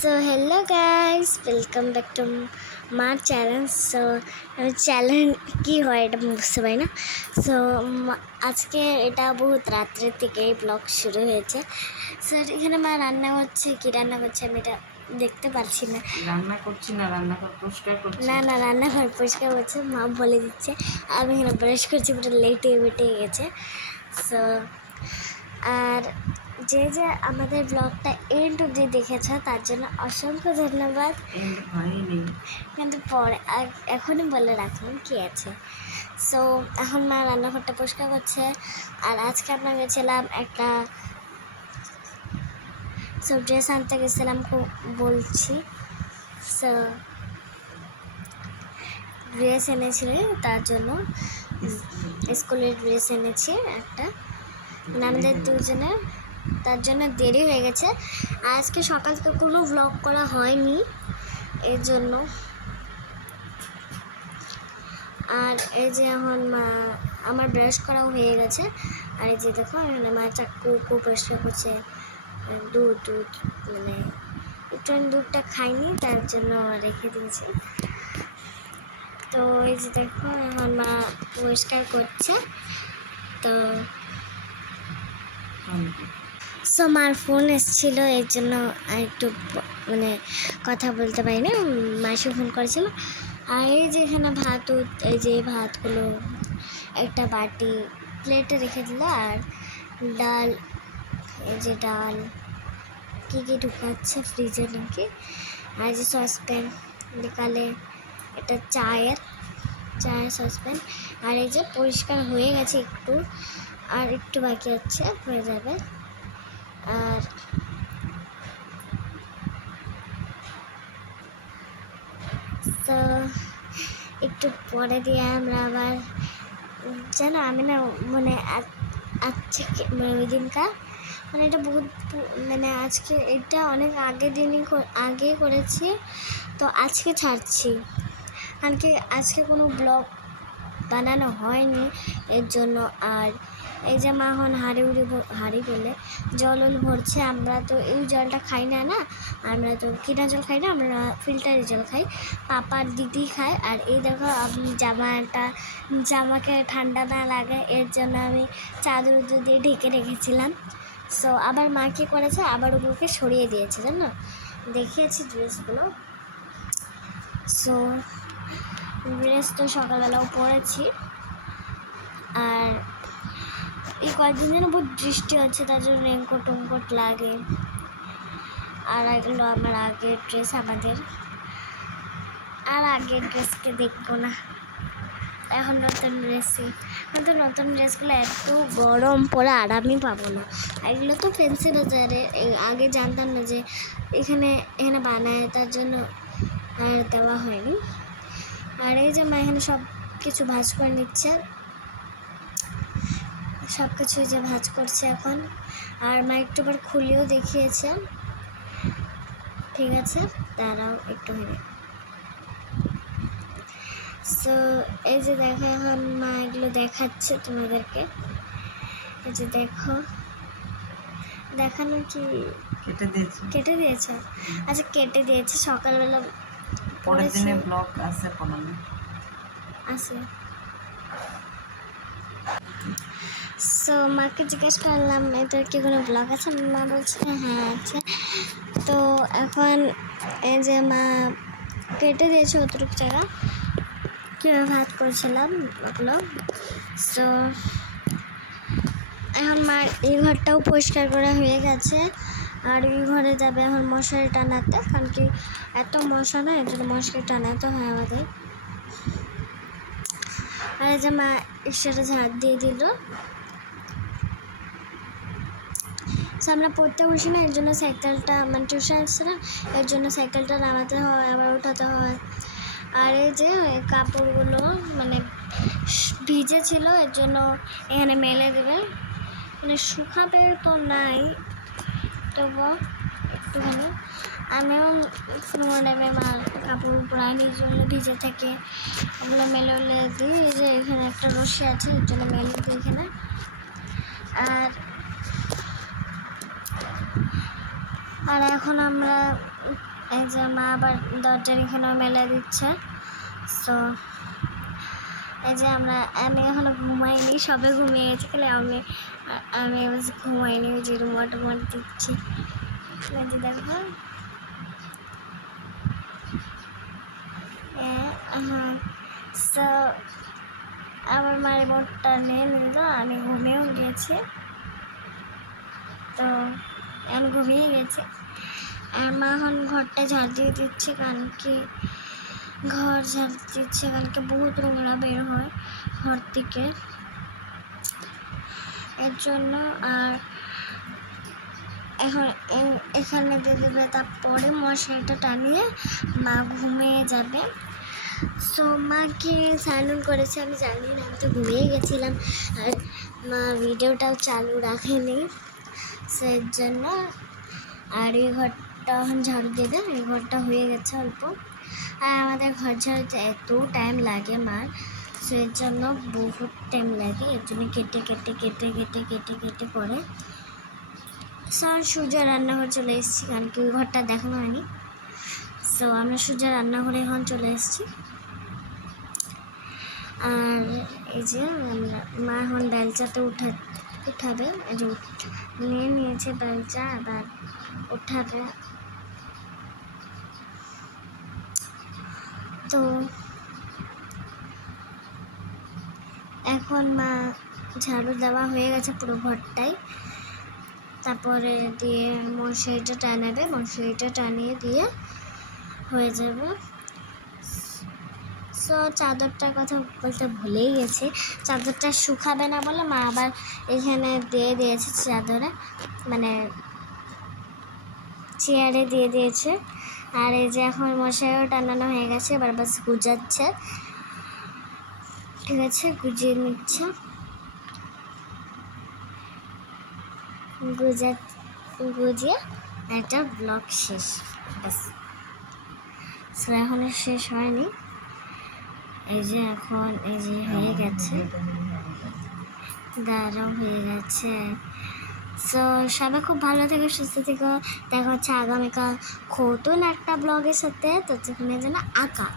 So hello guys, welcome back to মার channel. So channel কী হয় এটা বুঝতে পারি না। সো আজকে এটা বহুত রাত্রের থেকে ব্লগ শুরু হয়েছে। সো এখানে মা রান্না হচ্ছে, কী রান্না করছে আমি এটা দেখতে পারছি না। রান্নাঘর পরিষ্কার করছি। না রান্নাঘর পরিষ্কার করছে, মা বলে দিচ্ছে। আমি এখানে ব্রাশ করছি, পুরো লেটে বেটে গেছে। সো আর যে আমাদের ব্লগটা এন্ড অবধি দেখেছ তার জন্য অসংখ্য ধন্যবাদ। কিন্তু পরে এখনই বলে রাখলাম কি আছে। সো এখন মা রান্নাঘরটা পরিষ্কার করছে। আর আজকে আমরা গেছিলাম একটা ড্রেস আনতে গেছিলাম বলছি। সো ড্রেস এনেছিল, তার জন্য স্কুলের ড্রেস এনেছি একটা, মানে আমাদের দুজনের, তার জন্য দেরি হয়ে গেছে। আজকে সকাল থেকে কোনো ভ্লগ করা হয়নি এর জন্য। আর এই যে এখন মা আমার ব্রাশ করাও হয়ে গেছে। আর এই যে দেখো এখানে মা চাকু পরিষ্কার করছে। দুধ মানে একটু আমি দুধটা খাইনি, তার জন্য রেখে দিয়েছি। তো এই যে দেখো এখন মা পরিষ্কার করছে। তো মার ফোন এসেছিল, এর জন্য একটু মানে কথা বলতে পারি না। মাসি ফোন করেছিল। আর এই যে এখানে এই যে ভাতগুলো একটা বাটি প্লেটে রেখে দিল। আর ডাল, এই যে ডাল কী ঢুকাচ্ছে ফ্রিজে নাকি। আর যে সসপ্যান বিকালে, এটা চায়ের সসপ্যান। আর এই যে পরিষ্কার হয়ে গেছে একটু, আর একটু বাকি আছে, হয়ে যাবে। আর তো একটু পরে দিয়ে আমরা আবার জানো, আমি না মানে আজকে মানে ওই দিনকার মানে এটা বহুত মানে আজকে এটা অনেক আগে করেছি, তো আজকে ছাড়ছি। কারণ কি আজকে কোনো ব্লগ বানানো হয়নি এর জন্য। আর এই যে মা এখন হাঁড়ি বলে জল ভরছে। আমরা তো এই জলটা খাই না, আমরা তো কিনা জল খাই না, আমরা ফিল্টারের জল খাই। পাপার দিদি খায়। আর এই দেখো আমি জামাকে ঠান্ডা না লাগে এর জন্য আমি চাদর দিয়ে ঢেকে রেখেছিলাম। সো আবার মা কী করেছে, আবার ওগুলোকে সরিয়ে দিয়েছে, জানো, দেখিয়েছি ড্রেসগুলো। সো ড্রেস তো সকালবেলাও পরেছি। আর এই কয়েকদিন যেন বহুত বৃষ্টি হচ্ছে, তার জন্য রেনকোট লাগে। আর এগুলো আমার আগের ড্রেস, আর আগের ড্রেসকে দেখবো না, এখন নতুন ড্রেসই। কিন্তু নতুন ড্রেসগুলো এত গরম পরে আরামই পাবো না। এগুলো তো ফ্যান্সি বাজারে, আগে জানতাম না যে এখানে বানায়, তার জন্য আর দেওয়া হয়নি। আর এই যে মা এখানে সব কিছু ভাজ করে নিচ্ছে, সব কিছু যে ভাজ করছে এখন। আর মা একটু বার খুলেও দেখিয়েছে। ঠিক আছে, তারাও একটু হয়ে। সো এই যে দেখো এখন মা এগুলো দেখাচ্ছে তোমাদেরকে। এই যে দেখো, দেখানো কি কেটে দিয়েছ? আচ্ছা কেটে দিয়েছে, সকালবেলা পরের দিনে ব্লগ আছে আছে। সো মাকে জিজ্ঞেস করলাম এটার কি কোনো ব্লগ আছে, মা বলছে হ্যাঁ আছে। তো এখন এই যে মা কেটে দিয়েছে অতটুকু জায়গা, কীভাবে ভাত করেছিলাম ওগুলো। সো এখন মার এই ঘরটাও পরিষ্কার করা হয়ে গেছে। আর এই ঘরে যাবে এখন মশারি টানাতে, কারণ কি এত মশা না, এর জন্য মশারি টানাতে হয় আমাদের। আর এই যে মা ঈশ্বরে ঝাড় দিয়ে দিল। সো আমরা পড়তে বসি না, এর জন্য সাইকেলটা মানে টিউশন আসছে না, এর জন্য সাইকেলটা নামাতে হয়, আবার উঠাতে হয়। আর এই যে কাপড়গুলো মানে ভিজে ছিল, এর জন্য এখানে মেলে দেবে, মানে শুকাবে তো নাই, তবুও একটুখানি আমিও নেমে মার কাপড় পরাইনির জন্য ভিজে থেকে ওগুলো মেলে দিই। এই যে এখানে একটা রশি আছে, এর জন্য মেলে দিই এখানে। আর আর এখন আমরা এই যে মা আবার দরজার এখানেও মেলা দিচ্ছে। সো এই যে আমি এখনো ঘুমাইনি, সবে ঘুমিয়ে গেছি, খালি আমি ঘুমাইনি, ওই যে রিমোট দিচ্ছি। এই যে দেখো হ্যাঁ। সো আমার মা রিমোটটা নিয়ে নিল, আমি ঘুমিয়েও গিয়েছি। তো আমি ঘুমিয়ে গেছি। আর মা এখন ঘরটা ঝাড় দিয়ে দিচ্ছে, কারণ কি ঘর ঝাড় দিচ্ছে, কারণ কি বহুত নোংরা বের হয় ঘর থেকে, এর জন্য। আর এখন এখানে দিয়ে দেবে, তারপরে মশারিটা টানিয়ে মা ঘুমিয়ে যাবে। সো মা কি স্নান করেছে আমি জানি না, আমি তো ঘুমিয়ে গেছিলাম, আর মা ভিডিওটাও চালু রাখেনি, সেই জন্য। আর এই ঘরটা এখন ঝাড়ু দেবে, এই ঘরটা হয়ে গেছে অল্প। আর আমাদের ঘর ঝাড়ুতে এত টাইম লাগে মার, সেই জন্য বহুত টাইম লাগে, এর জন্য কেটে করে। সো সূর্য রান্নাঘর চলে এসেছি, কারণ কি ওই ঘরটা দেখানো হয়নি। সো আমরা সূর্য রান্নাঘরে এখন চলে এসেছি। আর এই যে মা এখন বেলচাতে উঠাবে, এই যে নিয়ে নিয়েছে বেলচা, আবার উঠাবে। তো এখন মা ঝাড়ু দেওয়া হয়ে গেছে পুরো ঘরটাই, তারপরে দিয়ে মশারিটা টানাবে, মশারিটা টানিয়ে দিয়ে হয়ে যাবে। সো চাদরটার কথা বলতে ভুলেই গেছি, চাদরটা শুকাবে না বলে মা আবার এখানে দিয়ে দিয়েছে চাদরে, মানে চেয়ারে দিয়ে দিয়েছে। আর এই যে এখন মশারিও টানানো হয়ে গেছে, এবার বাস গুজাচ্ছে, ঠিক আছে, গুজিয়ে নিচ্ছে, গুজিয়ে একটা ব্লগ শেষ, বাস। সো এখনো শেষ হয়নি, এই যে এখন এই যে হয়ে গেছে, দাঁড়াও হয়ে গেছে। সো সবাই খুব ভালো থেকে সুস্থ থেকে, দেখা হচ্ছে আগামীকাল নতুন একটা ব্লগের সাথে। ততক্ষণের জন্য আঁকা।